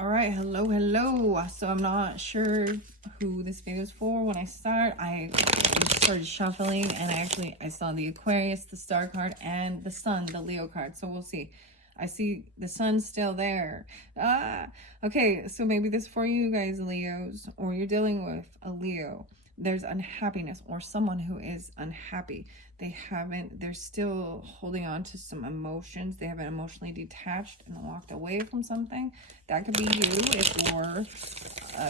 All right, hello. So I'm not sure who this video is for. When I start, I just started shuffling, and I saw the Aquarius, the Star card, and the Sun, the Leo card. So we'll see. I see the Sun's still there. Okay, so maybe this for you guys, Leos, or you're dealing with a Leo. There's unhappiness, or someone who is unhappy. They're still holding on to some emotions. They haven't emotionally detached and walked away from something. That could be you if you're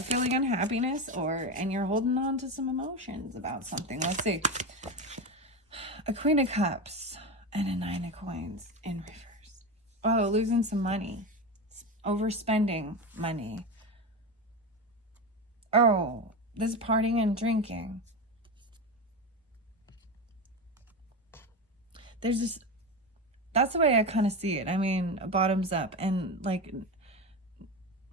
feeling unhappiness, and you're holding on to some emotions about something. Let's see. A Queen of Cups and a Nine of Coins in reverse. Oh, losing some money. Overspending money. Oh, this partying and drinking. There's just, that's the way I kind of see it. I mean, bottoms up and like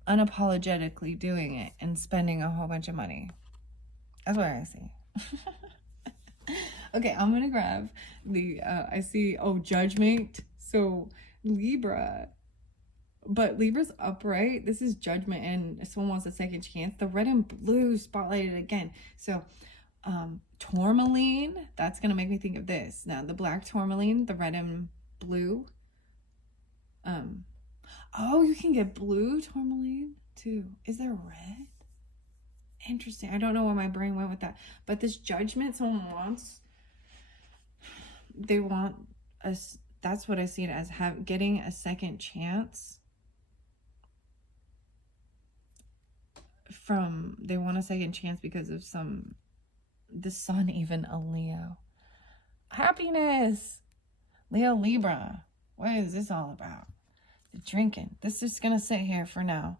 unapologetically doing it and spending a whole bunch of money. That's what I see. Okay, I'm gonna grab the, I see, Judgment. So Libra, but Libra's upright. This is Judgment, and someone wants a second chance. The red and blue spotlighted again. So tourmaline, that's gonna make me think of this. Now the black tourmaline, the red and blue. Oh, you can get blue tourmaline too. Is there red? Interesting. I don't know where my brain went with that. But this Judgment, someone wants, they want us, that's what I see it as, getting a second chance from, they want a second chance because of the Sun, even a Leo. Happiness. Leo, Libra. What is this all about? The drinking. This is gonna sit here for now.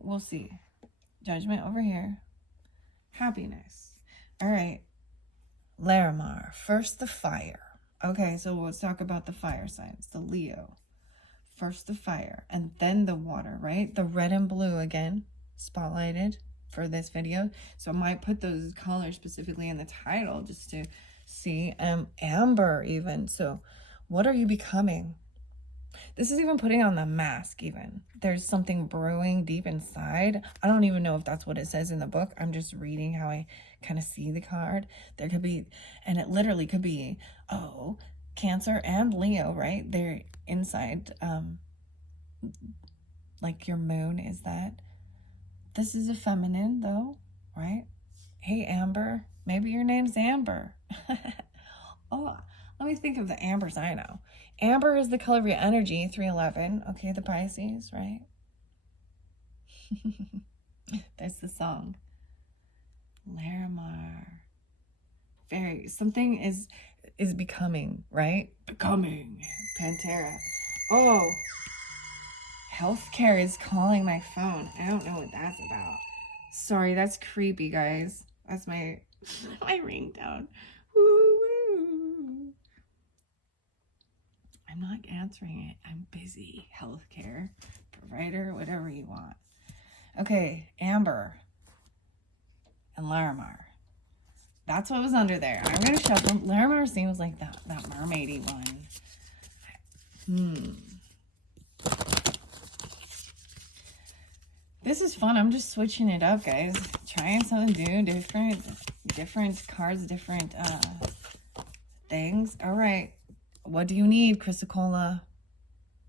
We'll see. Judgment over here. Happiness. All right. Larimar. First the fire. Okay, so let's talk about the fire signs. The Leo. First the fire, and then the water, right? The red and blue again, spotlighted for this video. So I might put those colors specifically in the title just to see. Amber even. So what are you becoming? This is even putting on the mask even. There's something brewing deep inside. I don't even know if that's what it says in the book. I'm just reading how I kind of see the card. There could be, and it literally could be, Cancer and Leo, right? They're inside, like your moon is that. This is a feminine though, right? Hey, Amber. Maybe your name's Amber. Oh, let me think of the Ambers I know. Amber is the color of your energy, 311. Okay, the Pisces, right? There's the song. Larimar. Something is becoming, right? Becoming. Pantera. Oh, healthcare is calling my phone. I don't know what that's about. Sorry, that's creepy, guys. That's my ringtone. Woo-woo. I'm not answering it. I'm busy. Healthcare provider, whatever you want. Okay, Amber and Larimar. That's what was under there. I'm gonna shuffle. Larimar seems like that mermaidy one. This is fun. I'm just switching it up, guys. Trying something new, different cards, different things. All right. What do you need, Chrysocolla?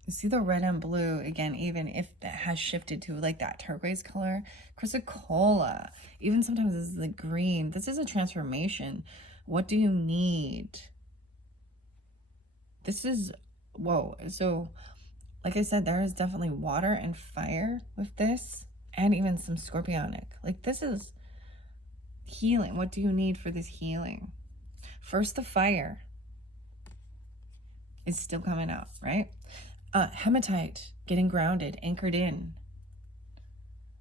You see the red and blue again, even if it has shifted to like that turquoise color. Chrysocolla. Even sometimes this is the green. This is a transformation. What do you need? This is, whoa. So, like I said, there is definitely water and fire with this, and even some scorpionic. Like, this is healing. What do you need for this healing? First, the fire is still coming out, right? Hematite, getting grounded, anchored in.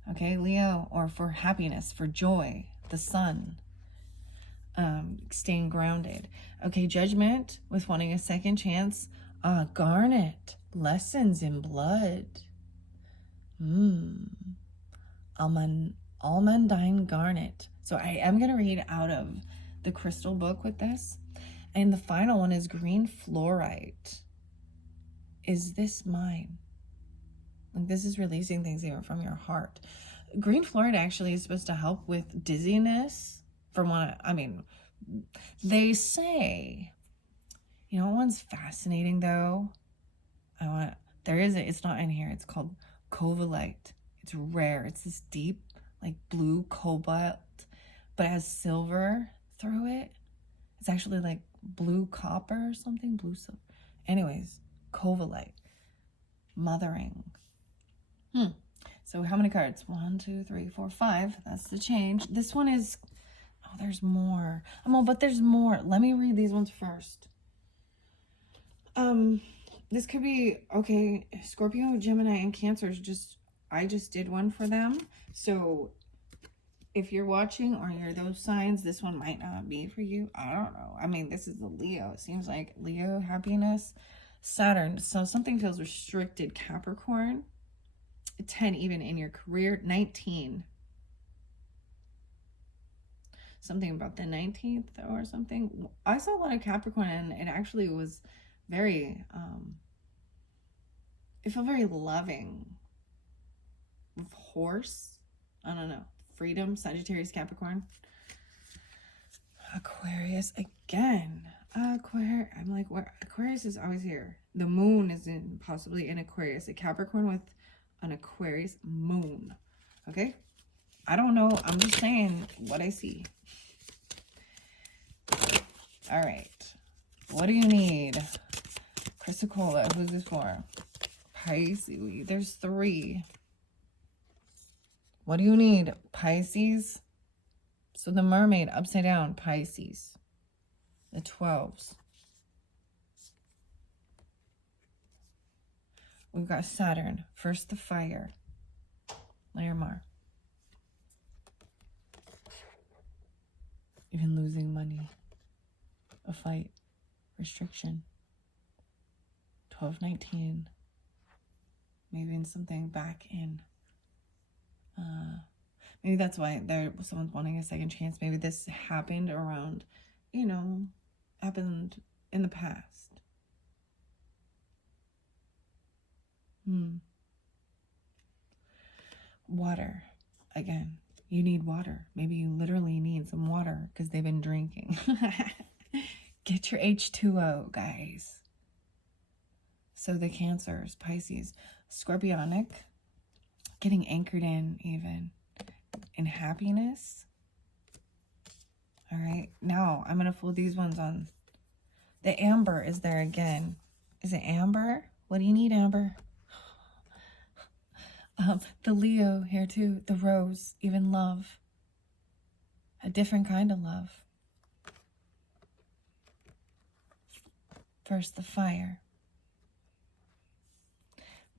Okay, Leo, or for happiness, for joy, the sun, staying grounded. Okay, Judgment, with wanting a second chance. Garnet, lessons in blood. Almandine garnet. So I am going to read out of the crystal book with this. And the final one is green fluorite. Is this mine? Like, this is releasing things even from your heart. Green Florida actually is supposed to help with dizziness. From what I mean, they say. You know what one's fascinating though? It's not in here. It's called Covalite. It's rare. It's this deep, like blue cobalt, but it has silver through it. It's actually like blue copper or something, blue silver. Anyways, Covalite. Mothering. So how many cards? 1, 2, 3, 4, 5. That's the change. This one is, oh, there's more. But there's more. Let me read these ones first. This could be, okay, Scorpio, Gemini, and Cancer is I just did one for them. So if you're watching or you're those signs, this one might not be for you. I don't know. I mean, this is the Leo. It seems like Leo, happiness, Saturn. So something feels restricted. Capricorn, 10 even in your career, 19. Something about the 19th or something. I saw a lot of Capricorn and it actually was very, it felt very loving. With horse, I don't know. Freedom, Sagittarius, Capricorn. Aquarius again. I'm like, where? Aquarius is always here. The moon is possibly in Aquarius. A Capricorn with an Aquarius moon. Okay? I don't know. I'm just saying what I see. All right. What do you need? Chrysicola. Who's this for? Pisces. There's 3. What do you need? Pisces. So the mermaid upside down. Pisces. The 12s. We've got Saturn. First the fire. Laramar. Even losing money. A fight. Restriction. 12, 19. Maybe in something back in. Maybe that's why someone's wanting a second chance. Maybe this happened around, happened in the past. Water. Again, you need water. Maybe you literally need some water because they've been drinking. Get your H2O, guys. So the Cancers, Pisces, Scorpionic, getting anchored in happiness. All right, now I'm going to fold these ones on. The Amber is there again. Is it Amber? What do you need, Amber? The Leo here too. The Rose, even love. A different kind of love. First, the fire.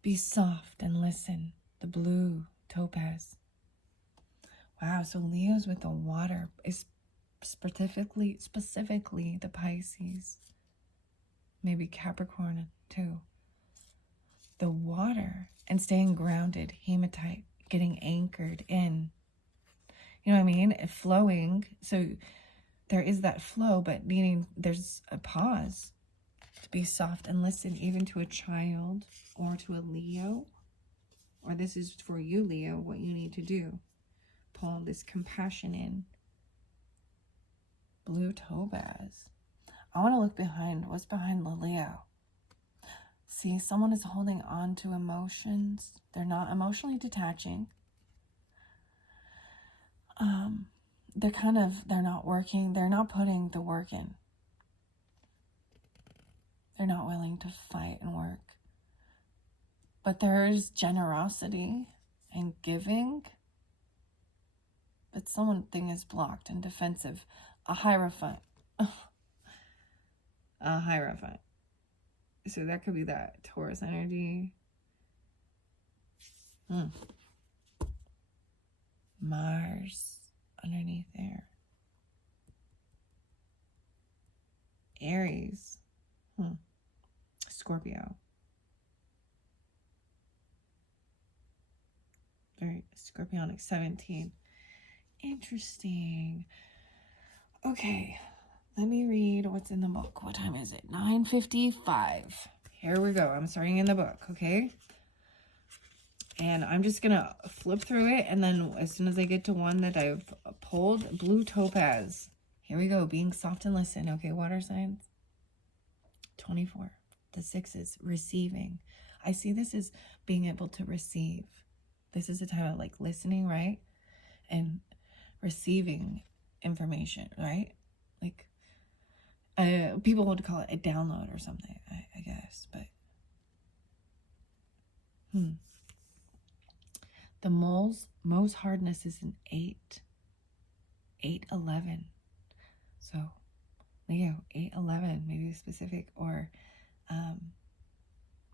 Be soft and listen. The blue, topaz. Wow, so Leo's with the water is specifically the Pisces. Maybe Capricorn too. The water and staying grounded, hematite, getting anchored in. You know what I mean? Flowing. So there is that flow, but there's a pause to be soft and listen, even to a child or to a Leo. Or this is for you, Leo, what you need to do. Pull this compassion in. Blue topaz. I want to look behind. What's behind the Leo? See, someone is holding on to emotions. They're not emotionally detaching. They're not working. They're not putting the work in. They're not willing to fight and work. But there is generosity and giving. But something is blocked and defensive. A Hierophant. A Hierophant. So that could be that Taurus energy. Mars underneath there. Aries. Scorpio. Very Scorpionic. 17. Interesting. Okay. Let me read what's in the book. What time is it? 9:55. Here we go. I'm starting in the book, okay? And I'm just going to flip through it. And then as soon as I get to one that I've pulled, blue topaz. Here we go. Being soft and listen. Okay, water signs. 24. The 6 is receiving. I see this as being able to receive. This is a time of like listening, right? And receiving information, right? Like people would call it a download or something, I guess. But the mole's hardness is an 8. 8-11. So Leo, 8-11, maybe specific. Or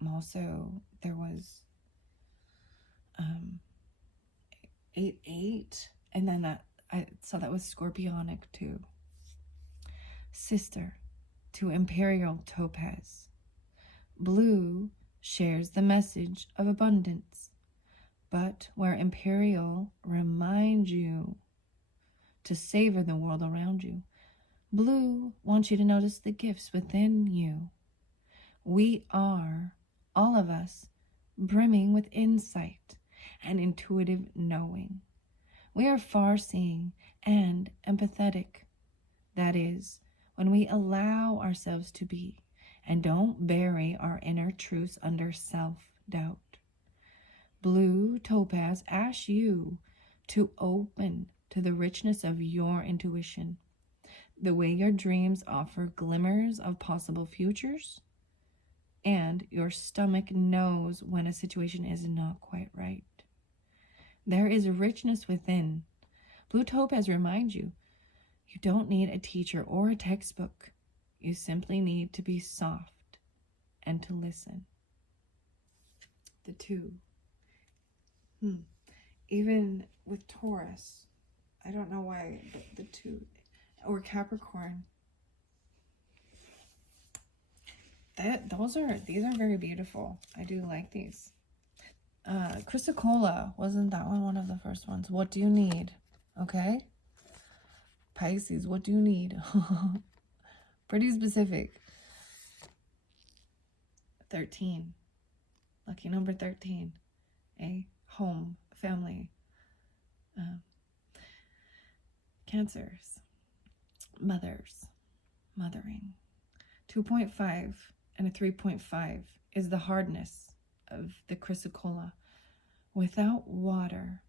also there was 8-8, and then that I saw that was scorpionic too. Sister to imperial topaz. Blue shares the message of abundance, but where imperial reminds you to savor the world around you, blue wants you to notice the gifts within you. We are, all of us, brimming with insight and intuitive knowing. We are far-seeing and empathetic. That is, when we allow ourselves to be and don't bury our inner truths under self-doubt. Blue topaz asks you to open to the richness of your intuition, the way your dreams offer glimmers of possible futures, and your stomach knows when a situation is not quite right. There is richness within. Blue topaz reminds you, you don't need a teacher or a textbook. You simply need to be soft and to listen. The 2. Even with Taurus, I don't know why, but the 2, or Capricorn. These are very beautiful. I do like these. Chrysocolla, wasn't that one of the first ones? What do you need? Okay. Pisces, what do you need? Pretty specific. 13. Lucky number 13. A home, family. Cancers. Mothers. Mothering. 2.5 and a 3.5 is the hardness of the chrysocolla. Without water,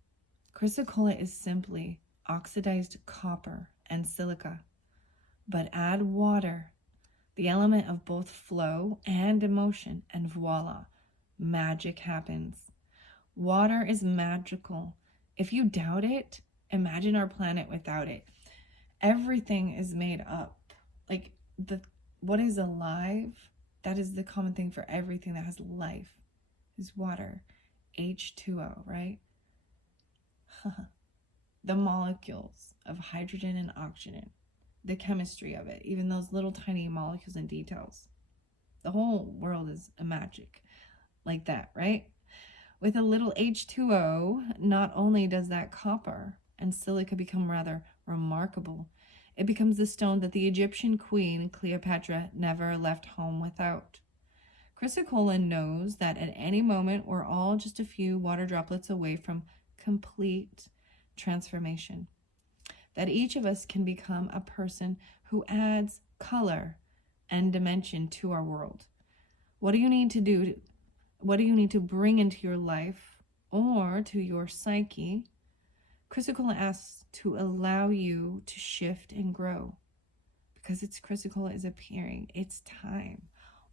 chrysocolla is simply oxidized copper and silica. But add water, the element of both flow and emotion, and voila, magic happens. Water is magical. If you doubt it, imagine our planet without it. Everything is made up. Like what is alive, that is the common thing for everything that has life, is water. H2O, right? The molecules of hydrogen and oxygen, the chemistry of it, even those little tiny molecules and details. The whole world is a magic like that, right? With a little H2O, not only does that copper and silica become rather remarkable, it becomes the stone that the Egyptian queen Cleopatra never left home without. Chrysocolla knows that at any moment we're all just a few water droplets away from complete transformation. That each of us can become a person who adds color and dimension to our world. What do you need to do? What do you need to bring into your life or to your psyche? Chrysocolla asks to allow you to shift and grow, because its chrysocolla is appearing. It's time.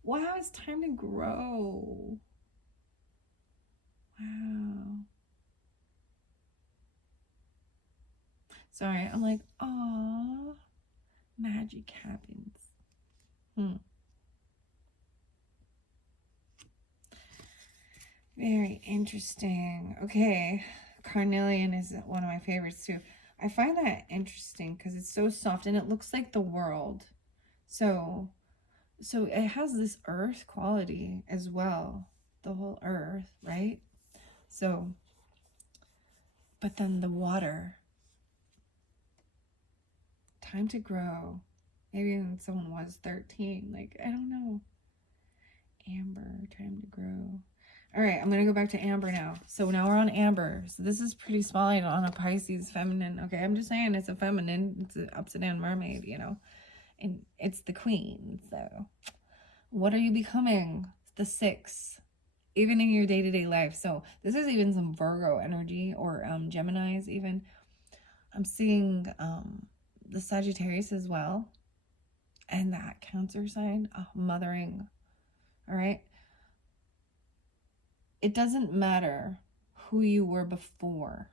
Wow, it's time to grow. Wow. Sorry, I'm like, aw, magic happens. Very interesting. Okay, carnelian is one of my favorites too. I find that interesting because it's so soft and it looks like the world. So it has this earth quality as well. The whole earth, right? So, but then the water. Time to grow. Maybe when someone was 13. Like, I don't know. Amber, time to grow. All right, I'm going to go back to Amber now. So now we're on Amber. So this is pretty spotlight on a Pisces feminine. Okay, I'm just saying it's a feminine. It's an upside down mermaid, you know. And it's the queen. So what are you becoming? The 6. Even in your day-to-day life. So this is even some Virgo energy or Geminis even. I'm seeing the Sagittarius as well. And that Cancer sign. Oh, mothering. All right. It doesn't matter who you were before.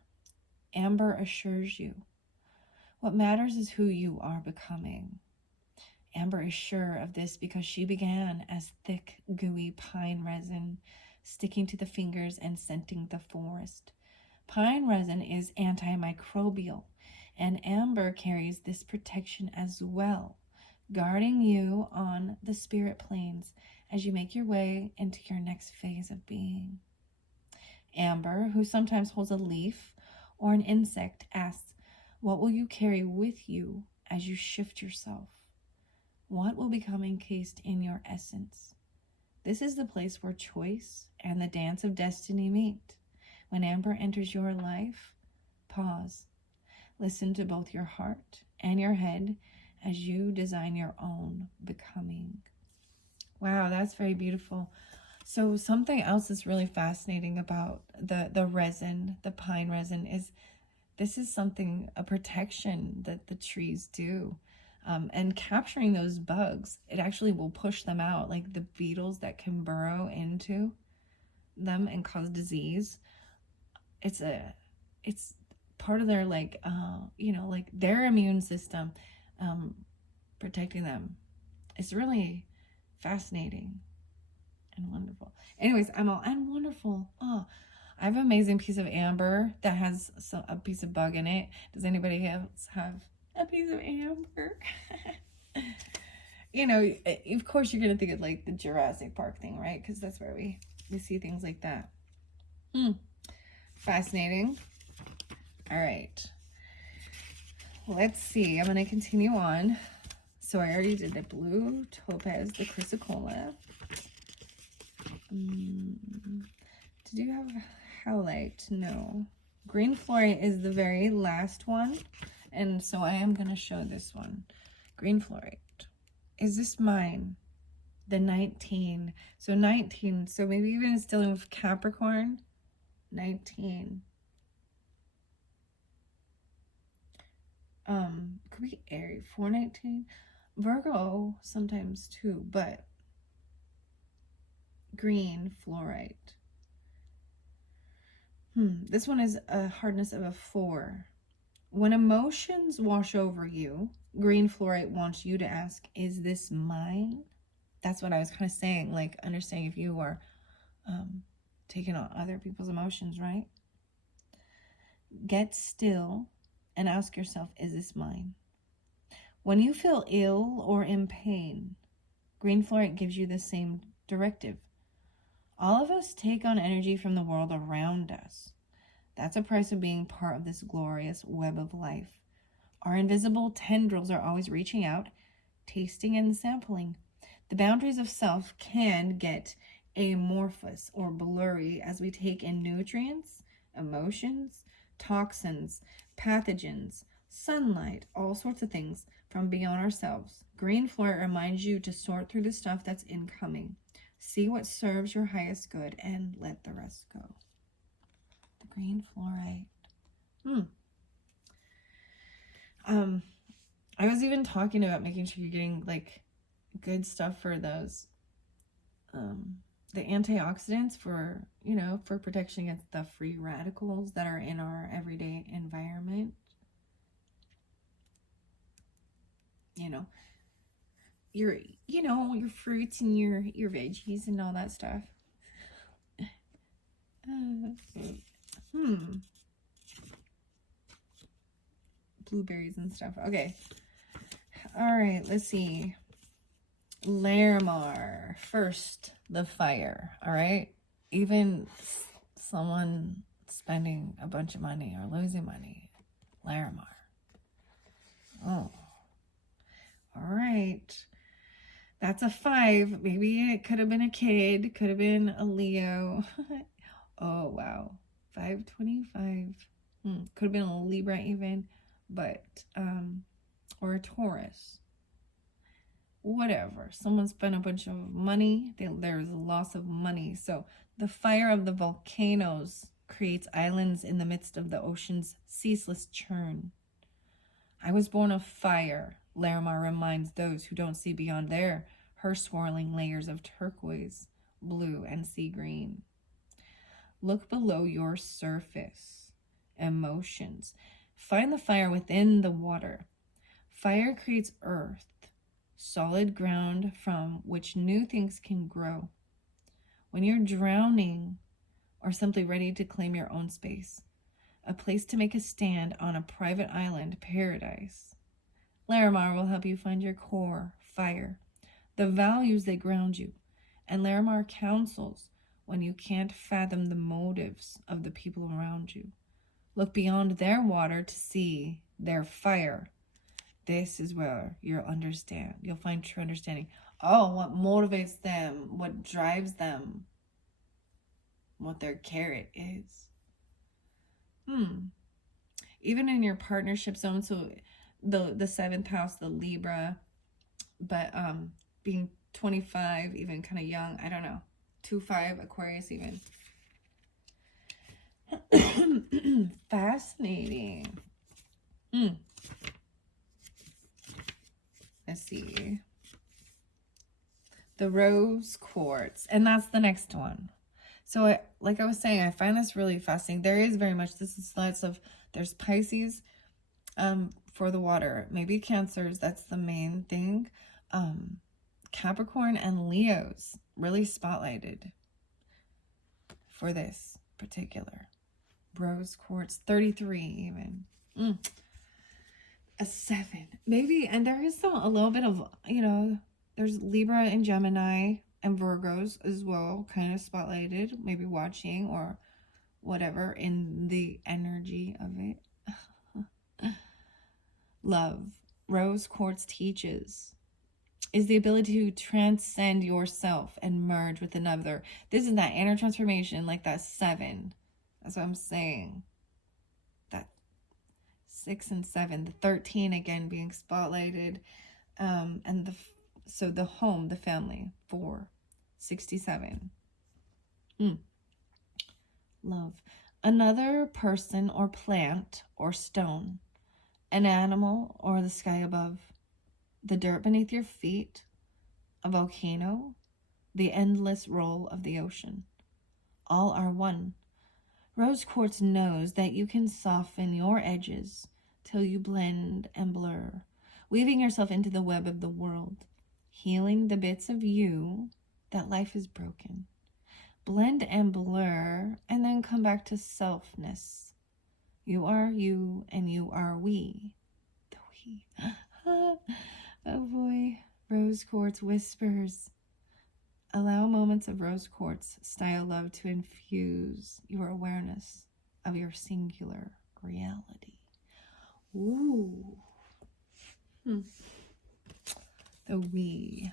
Amber assures you. What matters is who you are becoming. Amber is sure of this because she began as thick, gooey pine resin, sticking to the fingers and scenting the forest. Pine resin is antimicrobial, and amber carries this protection as well, guarding you on the spirit planes as you make your way into your next phase of being. Amber, who sometimes holds a leaf or an insect, asks, what will you carry with you as you shift yourself? What will become encased in your essence? This is the place where choice and the dance of destiny meet. When Amber enters your life, pause. Listen to both your heart and your head as you design your own becoming. Wow, that's very beautiful. So something else that's really fascinating about the resin, the pine resin, is this is something, a protection that the trees do. And capturing those bugs, it actually will push them out, like the beetles that can burrow into them and cause disease. It's part of their like their immune system, protecting them. It's really fascinating and wonderful. Anyways, I'm all and wonderful. Oh, I have an amazing piece of amber that has a piece of bug in it. Does anybody else have a piece of amber? You know, of course you're gonna think of like the Jurassic Park thing, right? Because that's where we see things like that. Fascinating. All right, let's see. I'm gonna continue on. So I already did the blue topaz, the chrysocolla. Did you have howlite? No. Green fluorite is the very last one, and so I am going to show this one. Green fluorite. Is this mine? The 19. So 19. So maybe even it's dealing with Capricorn. 19. Could be Aries. 419. Virgo sometimes too, but green fluorite. This one is a hardness of a 4. When emotions wash over you, green fluorite wants you to ask, is this mine? That's what I was kind of saying, like understanding if you are taking on other people's emotions, right? Get still and ask yourself, is this mine? When you feel ill or in pain, green fluorite gives you the same directive. All of us take on energy from the world around us. That's a price of being part of this glorious web of life. Our invisible tendrils are always reaching out, tasting and sampling. The boundaries of self can get amorphous or blurry as we take in nutrients, emotions, toxins, pathogens, sunlight, all sorts of things from beyond ourselves. Green fluorite reminds you to sort through the stuff that's incoming. See what serves your highest good and let the rest go. The green fluorite. I was even talking about making sure you're getting like good stuff for those the antioxidants for, you know, for protection against the free radicals that are in our everyday environment. You know, your fruits and your veggies and all that stuff. Blueberries and stuff. Okay. All right, let's see. Larimar. First, the fire. All right. Even someone spending a bunch of money or losing money. Larimar. Oh. All right. That's a 5. Maybe it could have been a kid. Could have been a Leo. Oh, wow. 525. Could have been a Libra even. But, or a Taurus. Whatever. Someone spent a bunch of money. There's a loss of money. So the fire of the volcanoes creates islands in the midst of the ocean's ceaseless churn. I was born of fire, Larimar reminds those who don't see beyond her swirling layers of turquoise, blue, and sea green. Look below your surface. Emotions. Find the fire within the water. Fire creates earth, solid ground from which new things can grow. When you're drowning or simply ready to claim your own space, a place to make a stand on a private island paradise, Larimar will help you find your core fire, the values that ground you, and Larimar counsels when you can't fathom the motives of the people around you. Look beyond their water to see their fire. This is where you'll understand. You'll find true understanding. Oh, what motivates them, what drives them, what their carrot is. Even in your partnership zone, so the 7th house, the Libra, but being 25, even kind of young, I don't know, 2-5 Aquarius even. Fascinating. Let's see. The rose quartz, and that's the next one. So like I was saying, I find this really fascinating. There is very much, this is lots of, there's Pisces for the water, maybe Cancers, that's the main thing. Capricorn and Leos really spotlighted for this particular. Rose quartz, 33 even. A 7. Maybe, and there is a little bit of, there's Libra and Gemini and Virgos as well, kind of spotlighted, maybe watching or whatever in the energy of it. Love. Rose quartz teaches is the ability to transcend yourself and merge with another. This is that inner transformation, like that 7. That's what I'm saying. That 6 and 7, the 13 again being spotlighted, and so the home, the family, 4, 67. Love. Another person or plant or stone, an animal or the sky above, the dirt beneath your feet, a volcano, the endless roll of the ocean. All are one. Rose quartz knows that you can soften your edges till you blend and blur, weaving yourself into the web of the world, healing the bits of you that life is broken. Blend and blur, and then come back to selfness. You are you, and you are we. The we. Oh boy. Rose quartz whispers. Allow moments of rose quartz style love to infuse your awareness of your singular reality. Ooh. The we.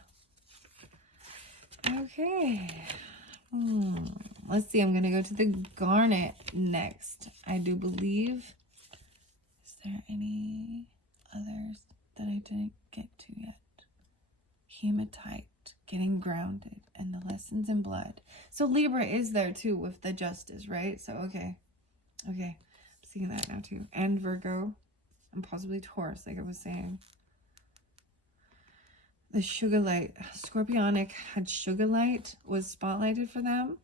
Okay. Let's see. I'm going to go to the garnet next. I do believe. Is there any others that I didn't get to yet? Hematite. Getting grounded, and the lessons in blood. So Libra is there too with the justice, right? So okay, I'm seeing that now too. And Virgo, and possibly Taurus, like I was saying. The sugar light, Scorpionic had sugar light, was spotlighted for them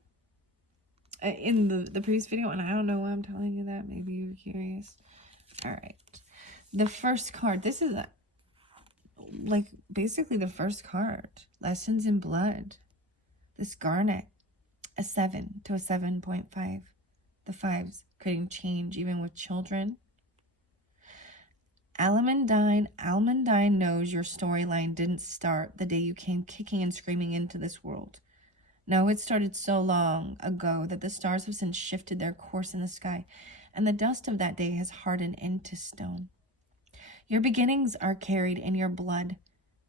in the previous video, and I don't know why I'm telling you that. Maybe you're curious. All right, the first card. This is like basically the first card. Lessons in blood. This garnet, a 7 to a 7.5. The 5s creating change even with children. Almondine knows your storyline didn't start the day you came kicking and screaming into this world. No, it started so long ago that the stars have since shifted their course in the sky, and the dust of that day has hardened into stone. Your beginnings are carried in your blood.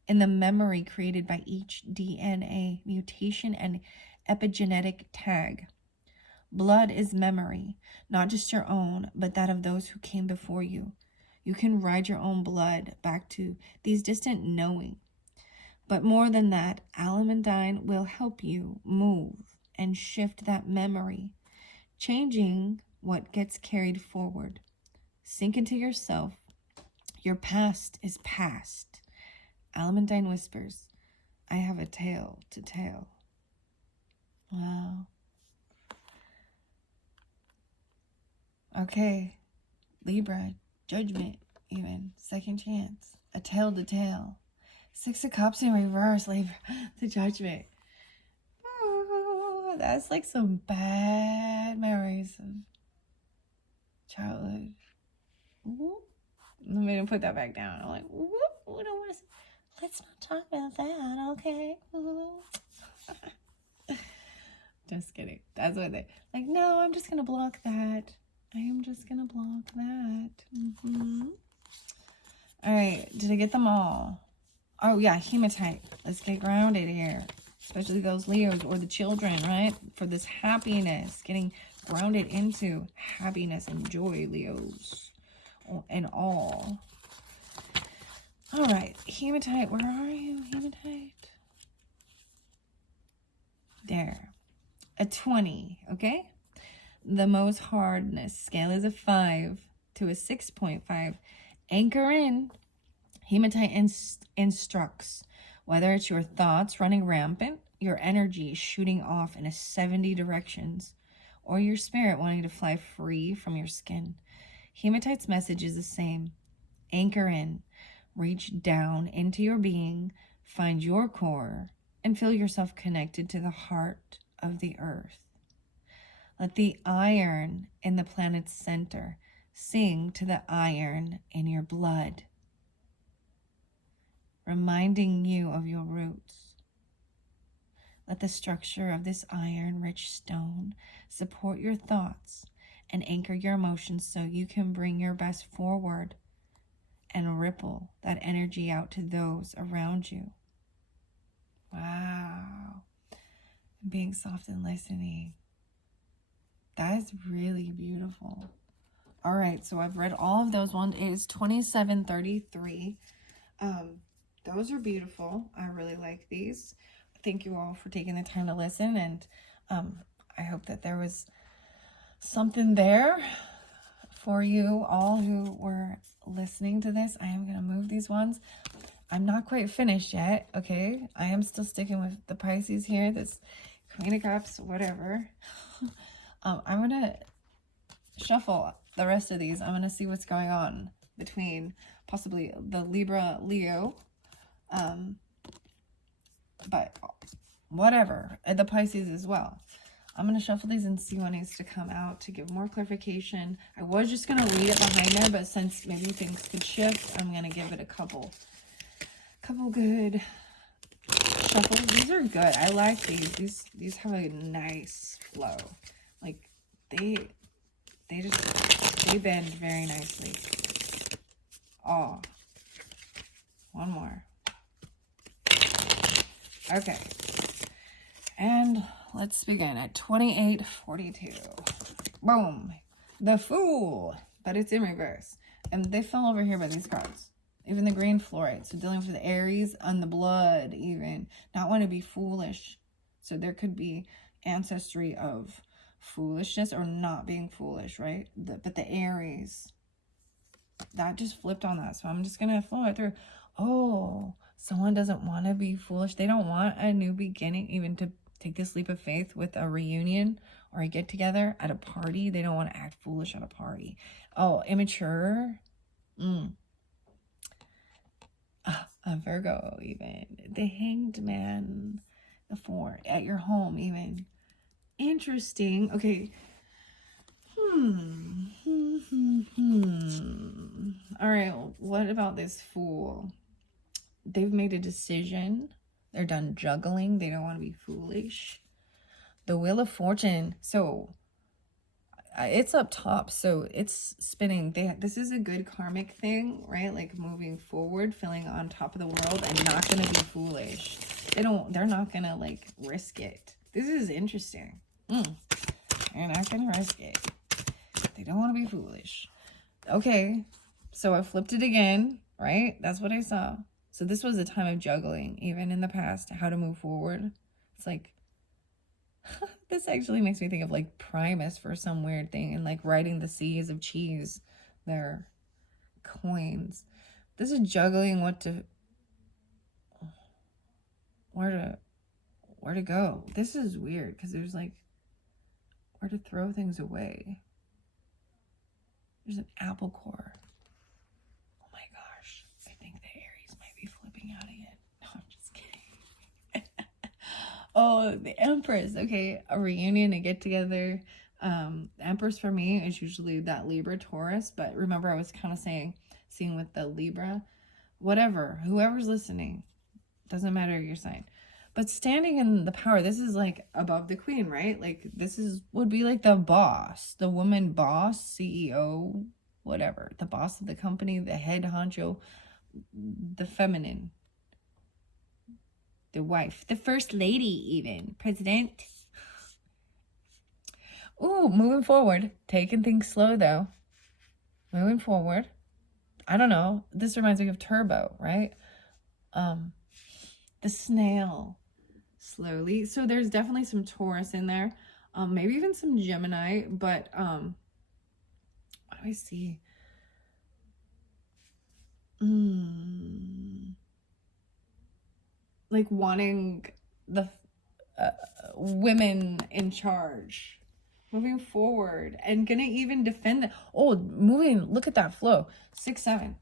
in the memory created by each DNA mutation and epigenetic tag. Blood is memory, not just your own, but that of those who came before you. You can ride your own blood back to these distant knowing. But more than that, Alamandine will help you move and shift that memory, changing what gets carried forward. Sink into yourself. Your past is past. Alamandine whispers, I have a tale to tell. Wow. Okay. Libra, judgment, even. Second chance. A tale to tell. 6 of Cups in reverse, Libra. The judgment. Oh, that's like some bad memories of childhood. Whoop. I made him put that back down. I'm like, whoop, what do I want to say? Let's not talk about that, okay? Just kidding. That's what they like. No, I'm just gonna block that. I am just gonna block that. All right, did I get them all? Oh yeah, hematite. Let's get grounded here, especially those Leos or the children, right? For this happiness, getting grounded into happiness and joy, Leos, and all. All right, hematite. Where are you, hematite? There. A 20, okay? The most hardness scale is a 5 to a 6.5. Anchor in. Hematite instructs. Whether it's your thoughts running rampant, your energy shooting off in a 70 directions, or your spirit wanting to fly free from your skin. Hematite's message is the same. Anchor in. Reach down into your being. Find your core. And feel yourself connected to the heart of the earth. Let the iron in the planet's center sing to the iron in your blood, reminding you of your roots. Let the structure of this iron-rich stone support your thoughts and anchor your emotions so you can bring your best forward and ripple that energy out to those around you. Wow. Being soft and listening. That is really beautiful. All right, so I've read all of those. One is 2733. Those are beautiful. I really like these. Thank you all for taking the time to listen, and I hope that there was something there for you all who were listening to this. I am going to move these ones. I'm not quite finished yet, okay? I am still sticking with the Pisces here, this Queen of Cups, whatever. I'm going to shuffle the rest of these. I'm going to see what's going on between possibly the Libra, Leo, but whatever, the Pisces as well. I'm going to shuffle these and see what needs to come out to give more clarification. I was just going to read it behind there, but since maybe things could shift, I'm going to give it a couple good shuffles. These are good. I like these. These have a nice flow. Like they bend very nicely. Oh, one more. Okay. And let's begin at 2842. Boom. The Fool. But it's in reverse. And they fell over here by these cards. Even the green fluorite. So dealing with the Aries and the blood even. Not want to be foolish. So there could be ancestry of foolishness or not being foolish, right? But the Aries. That just flipped on that. So I'm just going to flow it through. Oh, someone doesn't want to be foolish. They don't want a new beginning, even to take this leap of faith with a reunion or a get together at a party. They don't want to act foolish at a party. Oh, immature. A Virgo even. The Hanged Man. The Four. At your home even. Interesting. Okay. All right. What about this Fool? They've made a decision. They're done juggling. They don't want to be foolish. The Wheel of Fortune. So it's up top, so it's spinning. This is a good karmic thing, right? Like moving forward, feeling on top of the world and not gonna be foolish. They're not gonna like risk it. This is interesting. They're not gonna risk it. They don't want to be foolish. Okay, so I flipped it again, right? That's what I saw. So this was a time of juggling, even in the past, how to move forward. It's like, this actually makes me think of like Primus for some weird thing, and like riding the seas of cheese, their coins. This is juggling where to go. This is weird because there's like where to throw things away. There's an apple core. Oh my gosh, I think the Aries might be flipping out again. No, I'm just kidding. Oh, the Empress. Okay, a reunion, a get together. Empress for me is usually that Libra Taurus, but remember I was kind of seeing with the Libra, whatever, whoever's listening, doesn't matter your sign. But standing in the power, this is like above the queen, right? Like this would be like the boss, the woman boss, CEO, whatever, the boss of the company, the head honcho, the feminine, the wife, the first lady, even president. Ooh, moving forward, taking things slow though. Moving forward. I don't know. This reminds me of Turbo, right? The snail. Slowly. So there's definitely some Taurus in there. Maybe even some Gemini, but what do I see? Like wanting the women in charge. Moving forward and gonna even defend look at that flow. 6-7.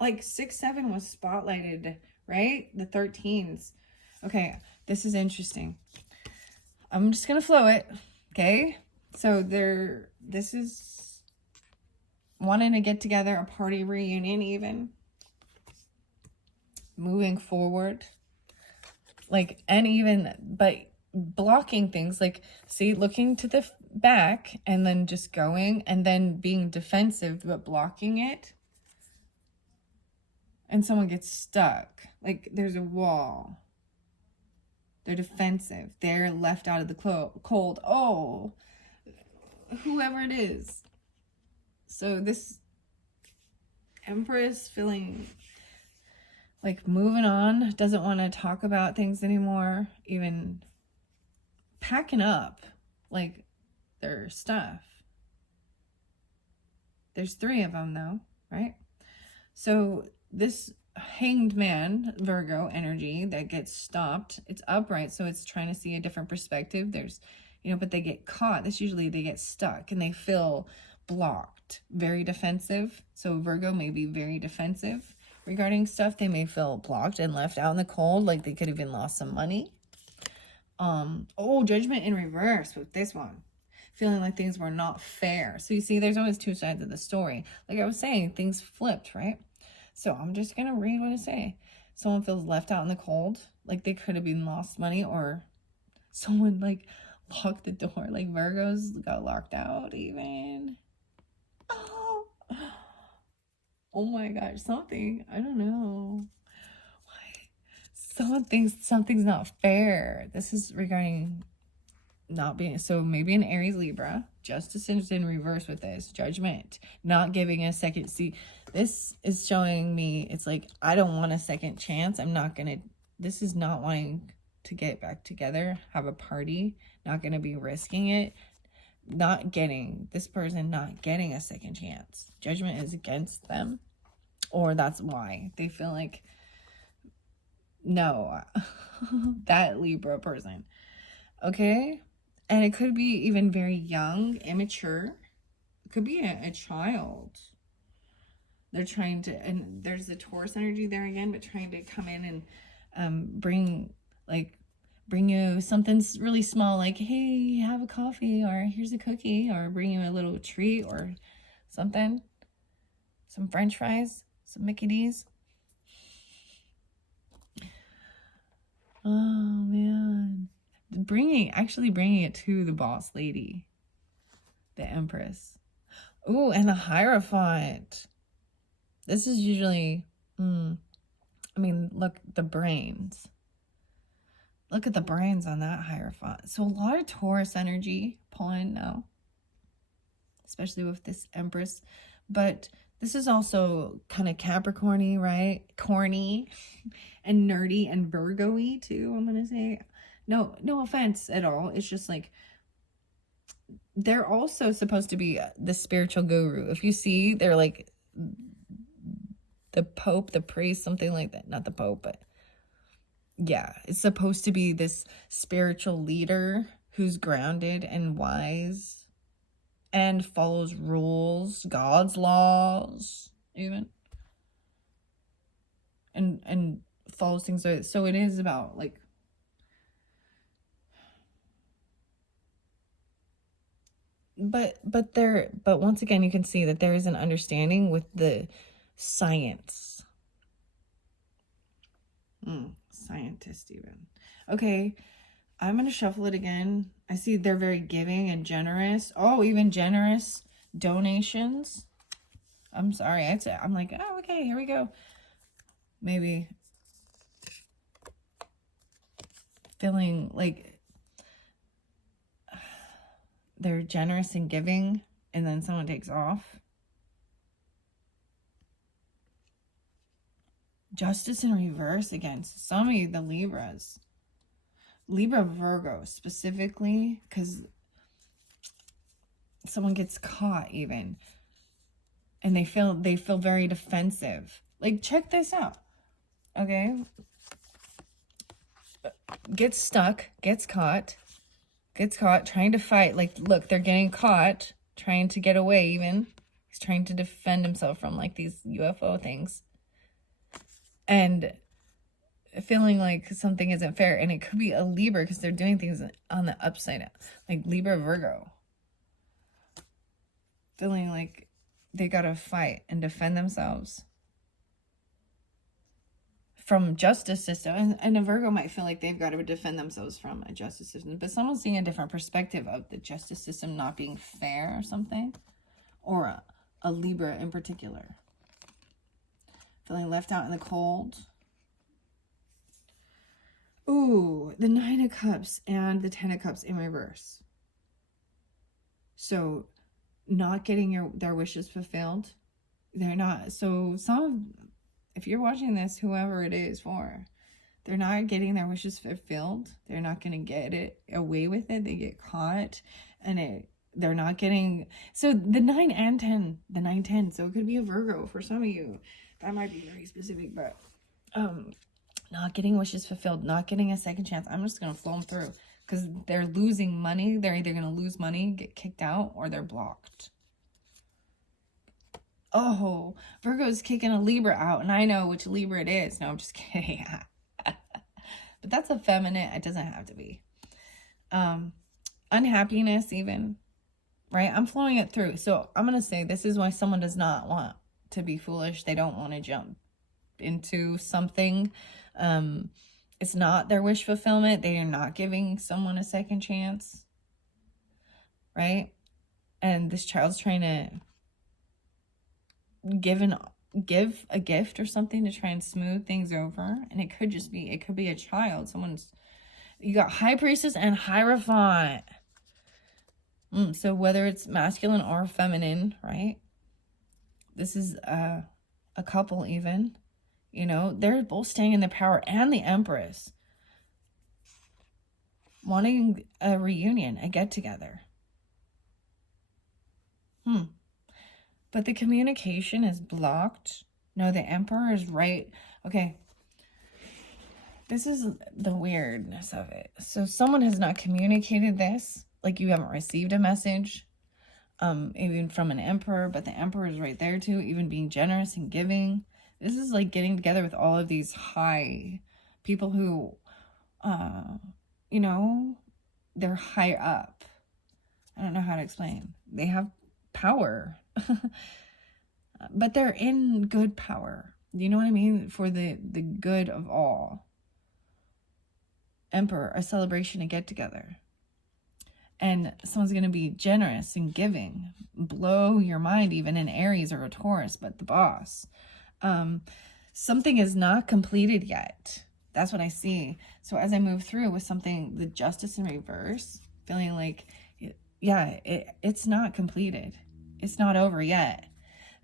Like 6-7 was spotlighted, right? The 13s. Okay, this is interesting. I'm just gonna flow it. Okay. So this is wanting to get together, a party reunion even. Moving forward. Like, and even, but blocking things, like, see, looking to the back and then just going and then being defensive, but blocking it. And someone gets stuck. Like, there's a wall. They're defensive. They're left out of the cold. Oh, whoever it is. So this Empress feeling like moving on, doesn't want to talk about things anymore, even packing up like their stuff. There's 3 of them though, right? So this hanged man, Virgo energy that gets stopped, it's upright, so it's trying to see a different perspective. There's, but they get caught. This usually they get stuck and they feel blocked, very defensive. So Virgo may be very defensive regarding stuff. They may feel blocked and left out in the cold, like they could have even lost some money. Judgment in reverse with this one. Feeling like things were not fair. So you see, there's always 2 sides of the story. Like I was saying, things flipped, right? So I'm just going to read what I say. Someone feels left out in the cold, like they could have been lost money, or someone like locked the door, like Virgos got locked out even. Oh my gosh, something, I don't know. Someone thinks something's not fair. This is regarding not being, so maybe an Aries Libra. Justice is in reverse with this. Judgment. Not giving a second. See, this is showing me, it's like, I don't want a second chance. This is not wanting to get back together, have a party, not going to be risking it, this person not getting a second chance. Judgment is against them, or that's why they feel like, no, that Libra person. Okay. And it could be even very young, immature. It could be a child. They're trying to, and there's the Taurus energy there again, but trying to come in and bring you something really small, like, hey, have a coffee, or here's a cookie, or bring you a little treat or something. Some French fries, some Mickey D's. Oh, man. Bringing it to the boss lady. The Empress. Ooh, and the Hierophant. This is usually, look, the brains. Look at the brains on that Hierophant. So a lot of Taurus energy pulling now, especially with this Empress. But this is also kind of Capricorn-y, right? Corny and nerdy and Virgo-y too, I'm going to say. No offense at all. It's just like, they're also supposed to be the spiritual guru. If you see, they're like the Pope, the priest, something like that. Not the Pope, but yeah, it's supposed to be this spiritual leader who's grounded and wise and follows rules, God's laws, even. And follows things. So it is about like, but once again, you can see that there is an understanding with the science. Scientist even. Okay, I'm going to shuffle it again. I see they're very giving and generous. Oh, even generous donations. I'm sorry. I'm like, oh, okay, here we go. Maybe feeling like they're generous and giving, and then someone takes off. Justice in reverse against some of you, the Libras. Libra, Virgo specifically, because someone gets caught even, and they feel very defensive. Like, check this out. Okay, gets stuck, gets caught, trying to fight. Like, look, they're getting caught, trying to get away even. He's trying to defend himself from like these UFO things. And feeling like something isn't fair. And it could be a Libra because they're doing things on the upside down. Like Libra, Virgo. Feeling like they gotta fight and defend themselves from justice system. And a Virgo might feel like they've got to defend themselves from a justice system. But someone's seeing a different perspective of the justice system not being fair or something. Or a Libra in particular. Feeling left out in the cold. Ooh, the 9 of Cups and the 10 of Cups in reverse. So, not getting their wishes fulfilled. They're not. So, if you're watching this, whoever it is for, they're not getting their wishes fulfilled. They're not going to get it away with it. They get caught, and they're not getting. So, the 9 and 10, the 9, 10. So, it could be a Virgo for some of you. That might be very specific, but not getting wishes fulfilled, not getting a second chance. I'm just going to flow them through because they're losing money. They're either going to lose money, get kicked out, or they're blocked. Oh, Virgo's kicking a Libra out, and I know which Libra it is. No, I'm just kidding. But that's effeminate. It doesn't have to be. Unhappiness even, right? I'm flowing it through. So I'm going to say this is why someone does not want to be foolish. They don't want to jump into something. It's not their wish fulfillment. They are not giving someone a second chance, right? And this child's trying to give a gift or something to try and smooth things over. And it could be a child. You got High Priestess and Hierophant. So whether it's masculine or feminine, right? This is a couple even. You know, they're both staying in their power, and the Empress wanting a reunion, a get-together. But the communication is blocked. No, the Emperor is right. Okay. This is the weirdness of it. So someone has not communicated this. Like you haven't received a message. Even from an Emperor. But the Emperor is right there too. Even being generous and giving. This is like getting together with all of these high people who, you know, they're high up. I don't know how to explain. They have power. But they're in good power. You know what I mean? For the good of all. Emperor, a celebration, a get together. And someone's going to be generous and giving, blow your mind, even in Aries or a Taurus, but the boss. Something is not completed yet. That's what I see. So as I move through with something, the Justice in reverse, feeling like, it's not completed. It's not over yet.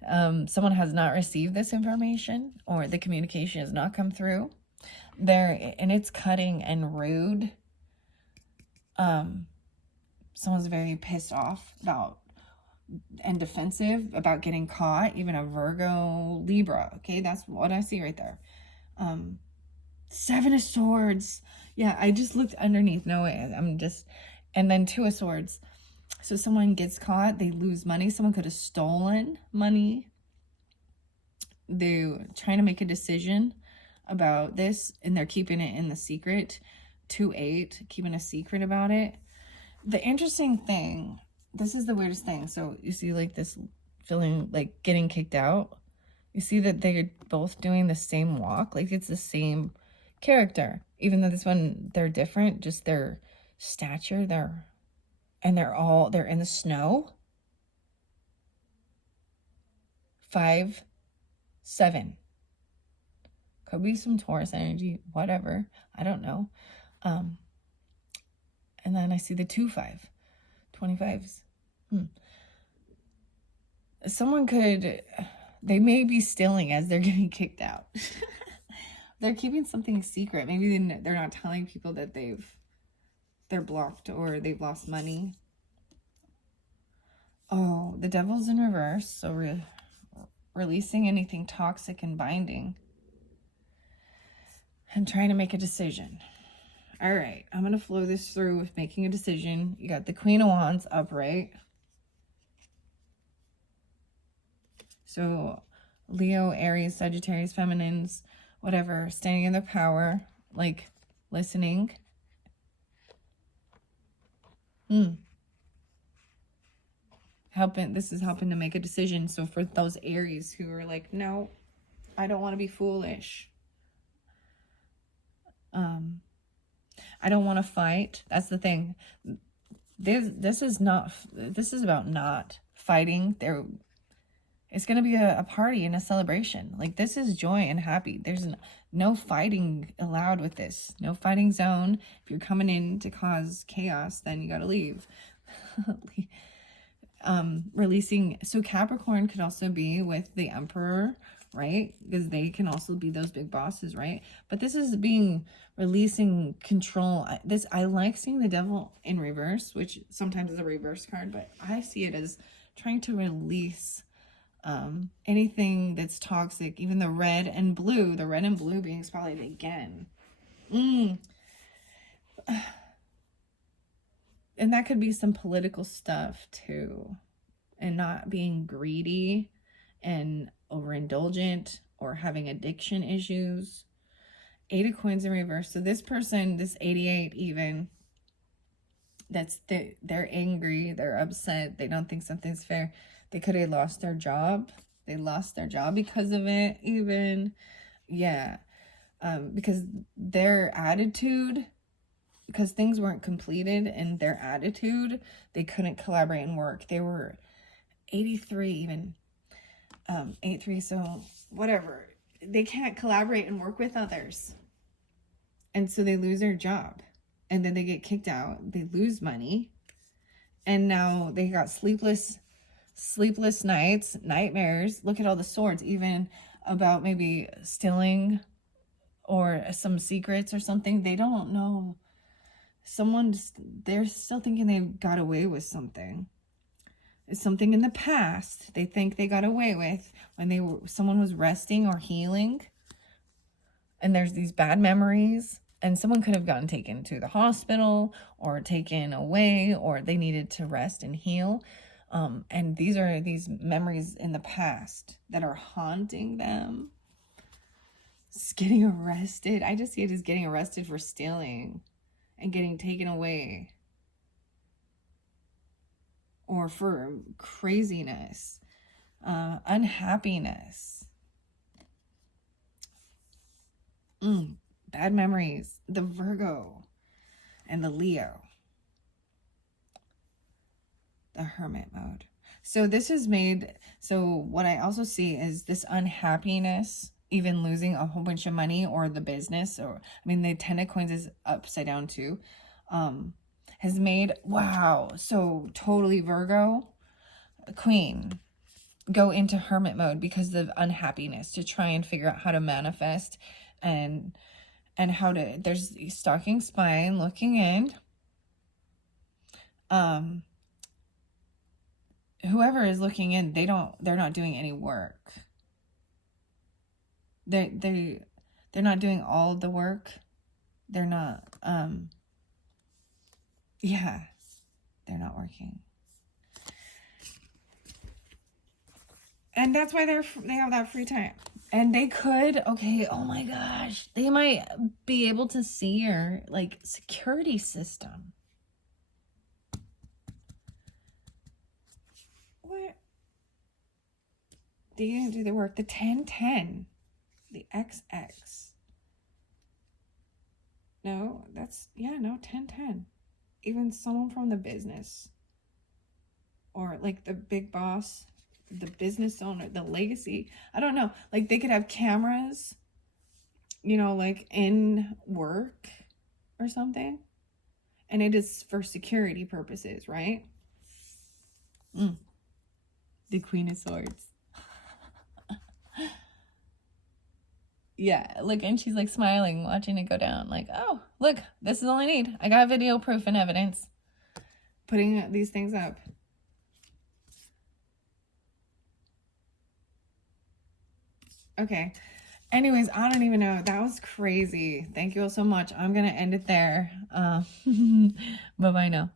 Someone has not received this information, or the communication has not come through there, and it's cutting and rude. Someone's very pissed off about and defensive about getting caught, even a Virgo, Libra. Okay, that's what I see right there. Seven of Swords. Yeah, I just looked underneath. No way. And then Two of Swords. So someone gets caught, they lose money. Someone could have stolen money. They're trying to make a decision about this, and they're keeping it in the secret. 2-8, keeping a secret about it. The interesting thing, this is the weirdest thing. So you see like this feeling like getting kicked out. You see that they're both doing the same walk. Like it's the same character. Even though this one, they're different. Just their stature, they're in the snow. 5, 7. Could be some Taurus energy, whatever. I don't know. And then I see the 2-5, 25s. Someone they may be stealing as they're getting kicked out. They're keeping something secret. Maybe they're not telling people that they're blocked or they've lost money. Oh, the Devil's in reverse. So releasing anything toxic and binding. And trying to make a decision. All right, I'm going to flow this through with making a decision. You got the Queen of Wands upright. So Leo, Aries, Sagittarius, Feminines, whatever, standing in their power, like listening. This is helping to make a decision. So for those Aries who are like, no, I don't want to be foolish. I don't want to fight. That's the thing. This is about not fighting. It's going to be a party and a celebration. Like this is joy and happy. There's no fighting allowed with this. No fighting zone. If you're coming in to cause chaos, then you got to leave. Releasing. So Capricorn could also be with the Emperor, right? Because they can also be those big bosses, right? But this is releasing control. I like seeing the Devil in reverse, which sometimes is a reverse card, but I see it as trying to release anything that's toxic, even the red and blue being spotlighted again. And that could be some political stuff too, and not being greedy and overindulgent or having addiction issues. 8 of Coins in reverse. So this person, this 88 even, they're angry, they're upset, they don't think something's fair. They could have lost their job. They lost their job because of it even. Yeah. Because their attitude, because things weren't completed, and their attitude, they couldn't collaborate and work. They were 83 even. 83, so whatever. They can't collaborate and work with others. And so they lose their job. And then they get kicked out. They lose money. And now they got sleepless nights, nightmares. Look at all the swords, even about maybe stealing or some secrets or something. They don't know. They're still thinking they got away with something. It's something in the past they think they got away with when someone was resting or healing. And there's these bad memories. And someone could have gotten taken to the hospital or taken away, or they needed to rest and heal. And these are these memories in the past that are haunting them. It's getting arrested. I just see it as getting arrested for stealing and getting taken away. Or for craziness, unhappiness. Bad memories. The Virgo and the Leo. the Hermit mode. So this is made, so what I also see is this unhappiness, even losing a whole bunch of money or the business, or, I mean, the 10 of coins is upside down too, has made, wow, so totally Virgo, Queen, go into Hermit mode because of unhappiness, to try and figure out how to manifest and how to, there's stalking spine looking in. Whoever is looking in, they're not doing any work. They're not doing all the work. They're not, yeah, they're not working. And that's why they have that free time. And they could, okay, oh my gosh, they might be able to see your, like, security system. What? They didn't do the work. The 1010, the XX. No, that's, yeah, no, 1010. Even someone from the business. Or, like, the big boss, the business owner, the legacy. I don't know. Like, they could have cameras, you know, like in work or something. And it is for security purposes, right? The Queen of Swords. Yeah, look, and she's like smiling, watching it go down. Like, oh, look, this is all I need. I got video proof and evidence. Putting these things up. Okay. Anyways, I don't even know. That was crazy. Thank you all so much. I'm going to end it there. Bye-bye now.